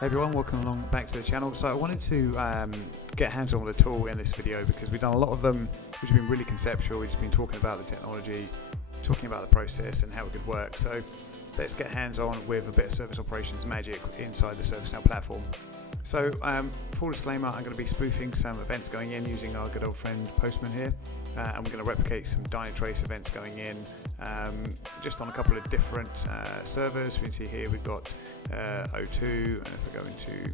Hey everyone, welcome along back to the channel. So I wanted to get hands-on with a tool in this video because we've done a lot of them which have been really conceptual. We've just been talking about the technology, talking about the process and how it could work. So let's get hands-on with a bit of service operations magic inside the ServiceNow platform. So full disclaimer, I'm going to be spoofing some events going in using our good old friend Postman here. And we're going to replicate some Dynatrace events going in just on a couple of different servers. We can see here we've got O2, and if I go into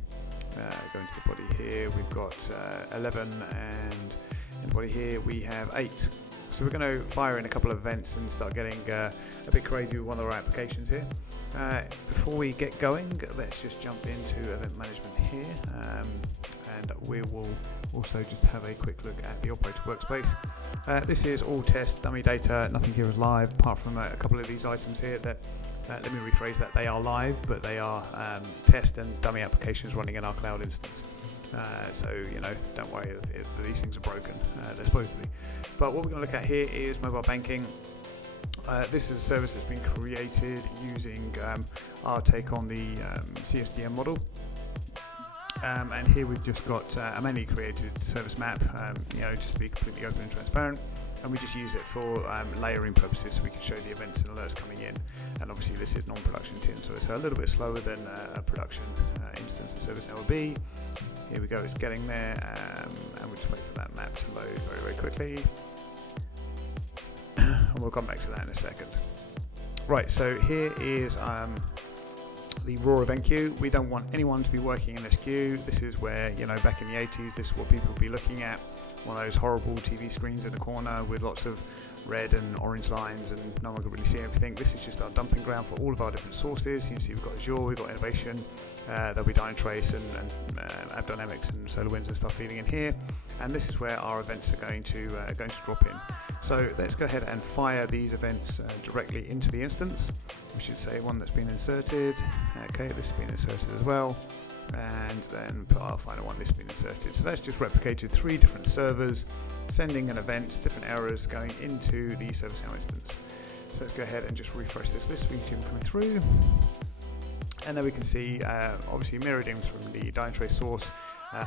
the body here, we've got 11, and in the body here we have 8. So we're going to fire in a couple of events and start getting a bit crazy with one of our applications here. Before we get going, let's just jump into event management here, and we will also just have a quick look at the operator workspace. This is all test dummy data, nothing here is live apart from a couple of these items here that, let me rephrase that, they are live, but they are test and dummy applications running in our cloud instance. So, you know, don't worry if these things are broken, they're supposed to be. But what we're going to look at here is mobile banking. This is a service that's been created using our take on the CSDM model. And here we've just got a manually created service map, just to be completely open and transparent, and we just use it for layering purposes so we can show the events and alerts coming in. And obviously this is non-production tin, so it's a little bit slower than a production instance of ServiceNow will be. Here we go, it's getting there, and we'll just wait for that map to load very, very quickly. And we'll come back to that in a second. Right, so here is the raw event queue. We don't want anyone to be working in this queue. This is where, back in the 80s, this is what people would be looking at. One of those horrible TV screens in the corner with lots of red and orange lines and no one could really see everything. This is just our dumping ground for all of our different sources. You can see we've got Azure, we've got Innovation, there'll be Dynatrace and AppDynamics and SolarWinds and stuff feeding in here. And this is where our events are going to drop in. So let's go ahead and fire these events directly into the instance. We should say one that's been inserted. Okay, this has been inserted as well. And then put our final one, this has been inserted. So that's just replicated 3 different servers, sending an event, different errors going into the ServiceNow instance. So let's go ahead and just refresh this list. We can see them coming through. And then we can see, obviously, mirrored in from the Dynatrace source,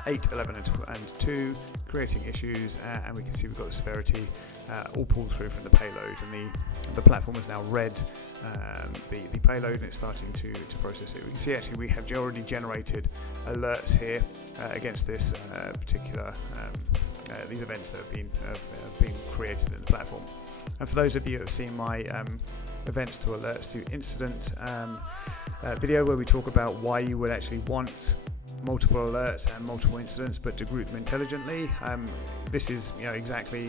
8, 11, and 2, creating issues, and we can see we've got the severity all pulled through from the payload, and the platform has now read the payload and it's starting to process it. We can see actually we have already generated alerts here against this particular these events that have been created in the platform. And for those of you who have seen my events to alerts to incident video where we talk about why you would actually want multiple alerts and multiple incidents, but to group them intelligently. This is exactly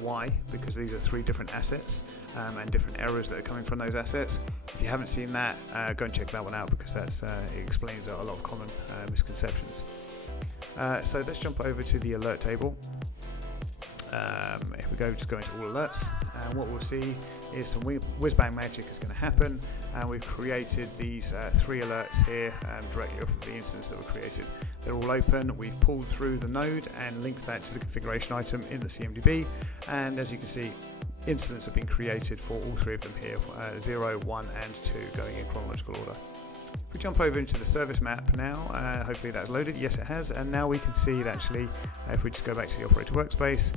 why, because these are 3 different assets and different errors that are coming from those assets. If you haven't seen that, go and check that one out, because it explains a lot of common misconceptions. So let's jump over to the alert table. If we just go into all alerts, and what we'll see is some whiz-bang magic is going to happen, and we've created these 3 alerts here directly off of the instance that were created. They're all open. We've pulled through the node and linked that to the configuration item in the CMDB, and as you can see, incidents have been created for all 3 of them here, 0, 1 and 2, going in chronological order. If we jump over into the service map now, hopefully that's loaded. Yes, it has. And now we can see that actually, if we just go back to the operator workspace,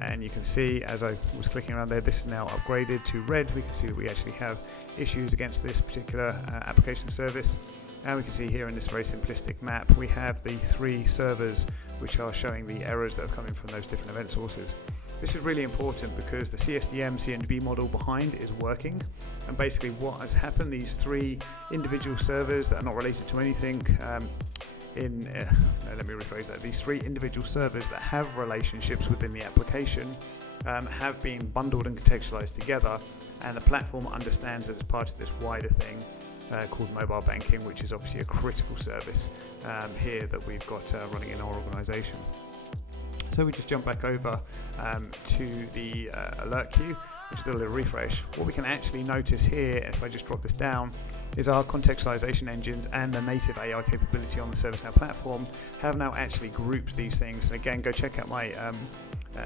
and you can see as I was clicking around there, this is now upgraded to red. We can see that we actually have issues against this particular application service. And we can see here in this very simplistic map, we have the 3 servers which are showing the errors that are coming from those different event sources. This is really important because the CSDM CMDB model behind is working, and basically what has happened, these 3 individual servers that are not related to anything, let me rephrase that, these 3 individual servers that have relationships within the application have been bundled and contextualized together, and the platform understands that it's part of this wider thing called mobile banking, which is obviously a critical service here that we've got running in our organization. So we just jump back over to the alert queue, which is a little refresh. What we can actually notice here, if I just drop this down, is our contextualization engines and the native AI capability on the ServiceNow platform have now actually grouped these things. And again, go check out my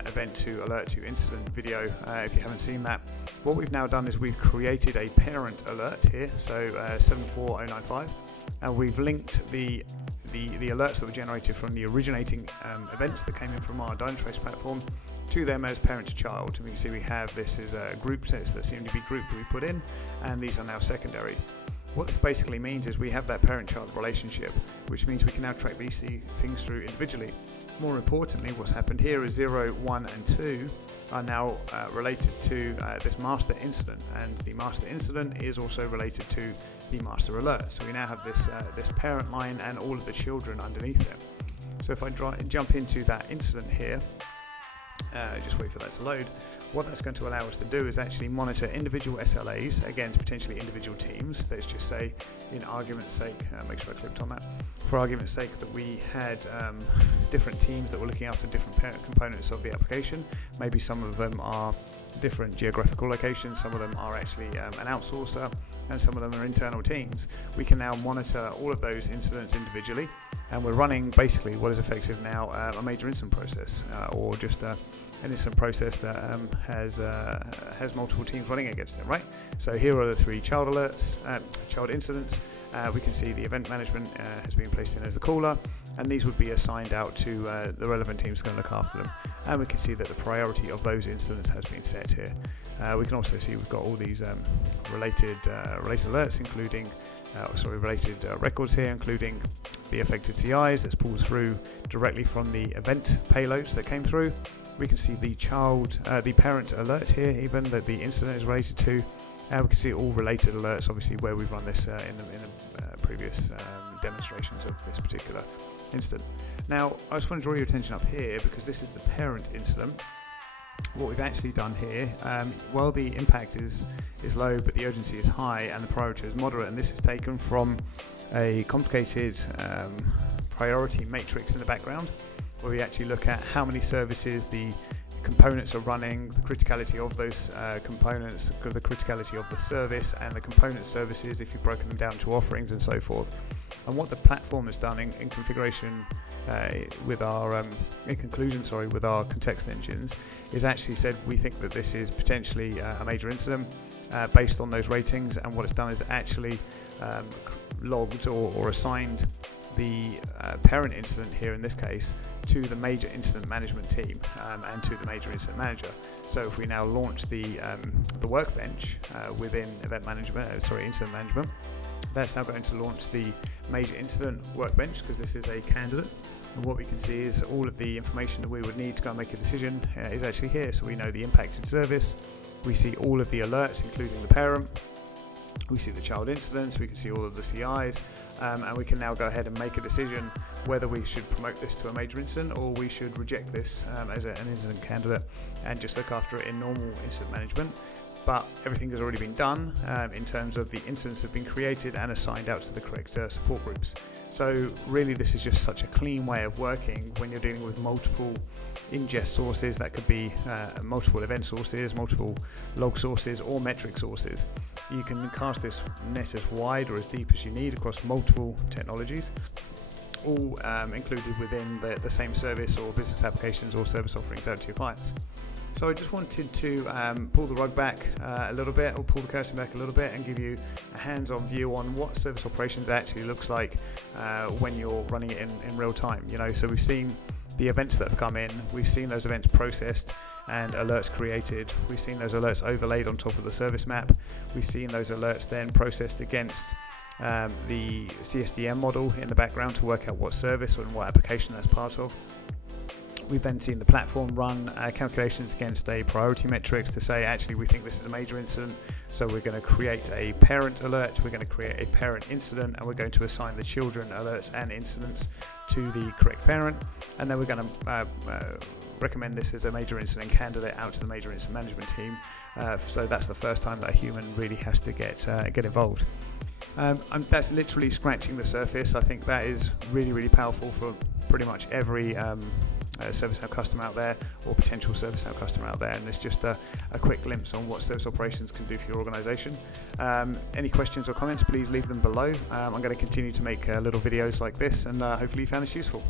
event to alert to incident video if you haven't seen that. What we've now done is we've created a parent alert here, so 74095. and we've linked the alerts that were generated from the originating events that came in from our Dynatrace platform to them as parent to child. And we can see we have this as a group sets that seem to be grouped that we put in, and these are now secondary. What this basically means is we have that parent-child relationship, which means we can now track these things through individually. More importantly, what's happened here is 0, 1 and 2 are now related to this master incident, and the master incident is also related to the master alert. So we now have this parent line and all of the children underneath it. So if I jump into that incident here, just wait for that to load, what that's going to allow us to do is actually monitor individual SLAs against potentially individual teams. Let's just say, in argument's sake, make sure I clicked on that, for argument's sake, that we had different teams that were looking after different components of the application. Maybe some of them are different geographical locations, some of them are actually an outsourcer, and some of them are internal teams. We can now monitor all of those incidents individually, and we're running basically what is effective now a major incident process, or just an incident process that has multiple teams running against it, right? So here are the 3 child alerts, child incidents. We can see the event management has been placed in as the caller, and these would be assigned out to the relevant teams going to look after them. And we can see that the priority of those incidents has been set here. We can also see we've got all these related alerts, including related records here, including the affected CIs that's pulled through directly from the event payloads that came through. We can see the parent alert here, even that the incident is related to. We can see all related alerts, obviously, where we've run this in the previous demonstrations of this particular incident. Now, I just want to draw your attention up here because this is the parent incident. What we've actually done here, while the impact is low but the urgency is high and the priority is moderate, and this is taken from a complicated priority matrix in the background, where we actually look at how many services the components are running, the criticality of those components, the criticality of the service, and the component services if you've broken them down to offerings and so forth. And what the platform has done in configuration with our with our context engines is actually said we think that this is potentially a major incident based on those ratings, and what it's done is actually logged or assigned the parent incident here in this case to the major incident management team and to the major incident manager. So if we now launch the workbench within incident management, that's now going to launch the major incident workbench because this is a candidate. And what we can see is all of the information that we would need to go and make a decision is actually here. So we know the impacted service, we see all of the alerts including the parent, we see the child incidents, we can see all of the CIs, and we can now go ahead and make a decision whether we should promote this to a major incident or we should reject this as an incident candidate and just look after it in normal incident management. But everything has already been done in terms of the incidents have been created and assigned out to the correct support groups. So really this is just such a clean way of working when you're dealing with multiple ingest sources. That could be multiple event sources, multiple log sources, or metric sources. You can cast this net as wide or as deep as you need across multiple technologies, all included within the same service or business applications or service offerings out to your clients. So I just wanted to pull the rug back a little bit, or pull the curtain back a little bit, and give you a hands-on view on what service operations actually looks like when you're running it in real time. So we've seen the events that have come in, we've seen those events processed and alerts created, we've seen those alerts overlaid on top of the service map, we've seen those alerts then processed against the CSDM model in the background to work out what service and what application that's part of. We've then seen the platform run calculations against a priority metrics to say, actually, we think this is a major incident, so we're going to create a parent alert, we're going to create a parent incident, and we're going to assign the children alerts and incidents to the correct parent, and then we're going to recommend this as a major incident candidate out to the major incident management team. So that's the first time that a human really has to get involved. That's literally scratching the surface. I think that is really, really powerful for pretty much every ServiceNow customer out there, or potential ServiceNow customer out there, and it's just a quick glimpse on what service operations can do for your organization. Any questions or comments, please leave them below. I'm going to continue to make little videos like this, and hopefully you found this useful.